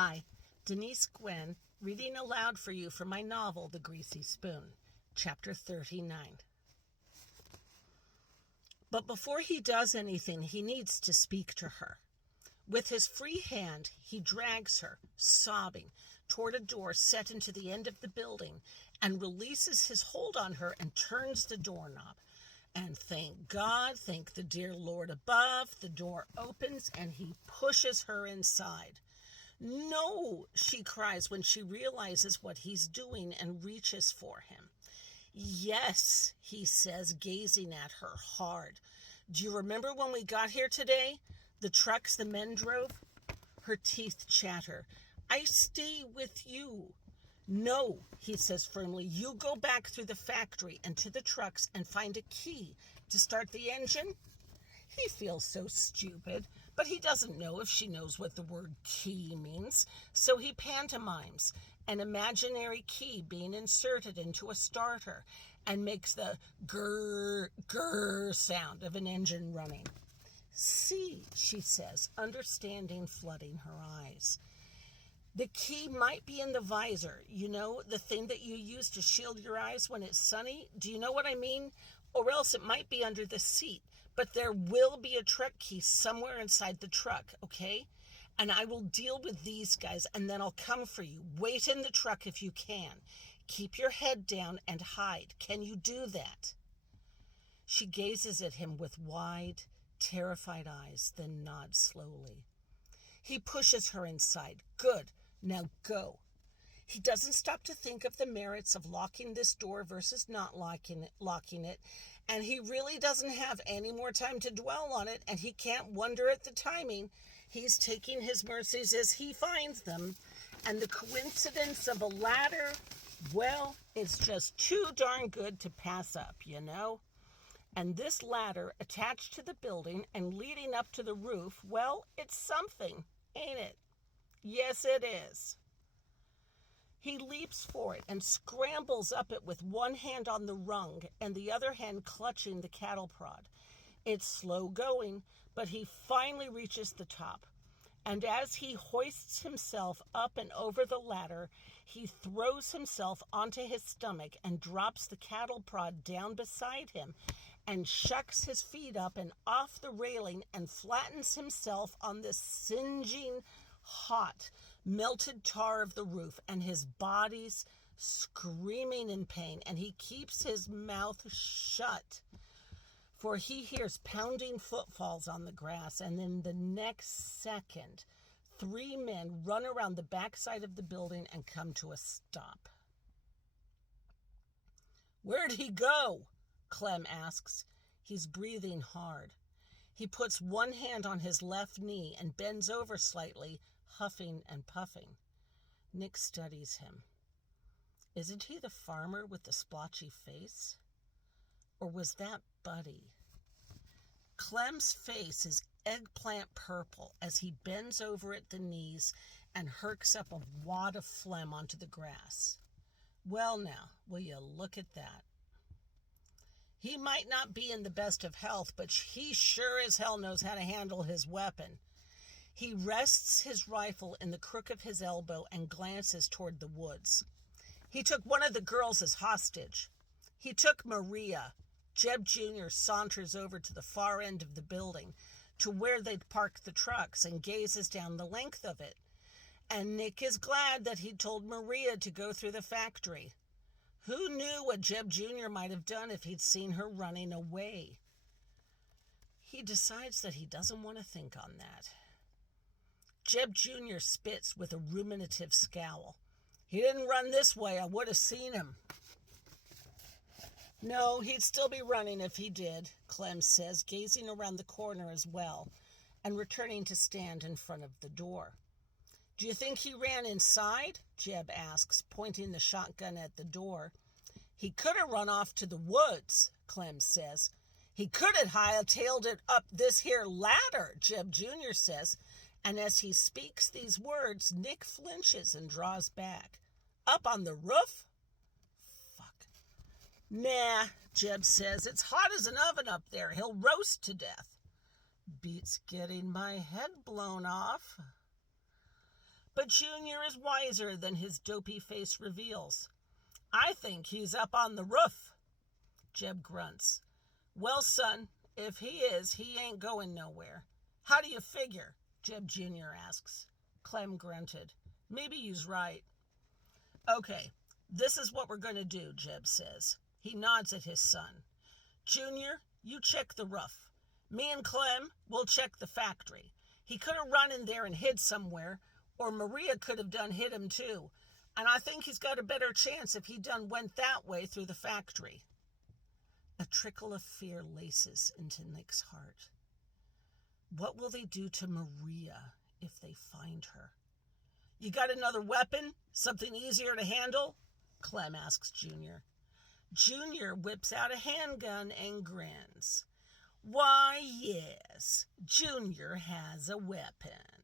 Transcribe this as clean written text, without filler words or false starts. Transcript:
Hi, Denise Gwen, reading aloud for you from my novel, The Greasy Spoon, Chapter 39. But before he does anything, he needs to speak to her. With his free hand, he drags her, sobbing, toward a door set into the end of the building and releases his hold on her and turns the doorknob. And thank God, thank the dear Lord above, the door opens and he pushes her inside. No, she cries when she realizes what he's doing and reaches for him. Yes, he says, gazing at her hard. Do you remember when we got here today? The trucks the men drove? Her teeth chatter. I stay with you. No, he says firmly, you go back through the factory and to the trucks and find a key to start the engine. He feels so stupid, but he doesn't know if she knows what the word key means, so he pantomimes an imaginary key being inserted into a starter and makes the grrr, grrr sound of an engine running. See, she says, understanding flooding her eyes. The key might be in the visor, you know, the thing that you use to shield your eyes when it's sunny. Do you know what I mean? Or else it might be under the seat. But there will be a truck key somewhere inside the truck, okay? And I will deal with these guys and then I'll come for you. Wait in the truck if you can. Keep your head down and hide. Can you do that? She gazes at him with wide, terrified eyes, then nods slowly. He pushes her inside. Good. Now go. He doesn't stop to think of the merits of locking this door versus not locking it, and he really doesn't have any more time to dwell on it, and he can't wonder at the timing. He's taking his mercies as he finds them, and the coincidence of a ladder, well, it's just too darn good to pass up, you know? And this ladder attached to the building and leading up to the roof, well, it's something, ain't it? Yes, it is. He leaps for it and scrambles up it with one hand on the rung and the other hand clutching the cattle prod. It's slow going, but he finally reaches the top. And as he hoists himself up and over the ladder, he throws himself onto his stomach and drops the cattle prod down beside him and shucks his feet up and off the railing and flattens himself on the singeing, hot, melted tar of the roof, and his body's screaming in pain, and he keeps his mouth shut, for he hears pounding footfalls on the grass, and in the next second, 3 men run around the backside of the building and come to a stop. Where'd he go? Clem asks. He's breathing hard. He puts one hand on his left knee and bends over slightly, huffing and puffing. Nick studies him. Isn't he the farmer with the splotchy face? Or was that Buddy? Clem's face is eggplant purple as he bends over at the knees and herks up a wad of phlegm onto the grass. Well now, will you look at that? He might not be in the best of health, but he sure as hell knows how to handle his weapon. He rests his rifle in the crook of his elbow and glances toward the woods. He took one of the girls as hostage. He took Maria. Jeb Jr. saunters over to the far end of the building, to where they'd parked the trucks, and gazes down the length of it. And Nick is glad that he'd told Maria to go through the factory. Who knew what Jeb Jr. might have done if he'd seen her running away? He decides that he doesn't want to think on that. Jeb Jr. spits with a ruminative scowl. He didn't run this way. I would have seen him. No, he'd still be running if he did, Clem says, gazing around the corner as well, and returning to stand in front of the door. Do you think he ran inside? Jeb asks, pointing the shotgun at the door. He could have run off to the woods, Clem says. He could have hightailed it up this here ladder, Jeb Jr. says, and as he speaks these words, Nick flinches and draws back. Up on the roof? Fuck. Nah, Jeb says, it's hot as an oven up there. He'll roast to death. Beats getting my head blown off. But But Junior is wiser than his dopey face reveals. I think he's up on the roof. Jeb grunts. Well, son, if he is, he ain't going nowhere. How do you figure? Jeb Jr. asks. Clem grunted. Maybe he's right. Okay, this is what we're going to do, Jeb says. He nods at his son. Junior, you check the roof. Me and Clem will check the factory. He could have run in there and hid somewhere, or Maria could have done hit him too. And I think he's got a better chance if he done went that way through the factory. A trickle of fear laces into Nick's heart. What will they do to Maria if they find her? You got another weapon? Something easier to handle? Clem asks Junior. Junior whips out a handgun and grins. Why, yes, Junior has a weapon.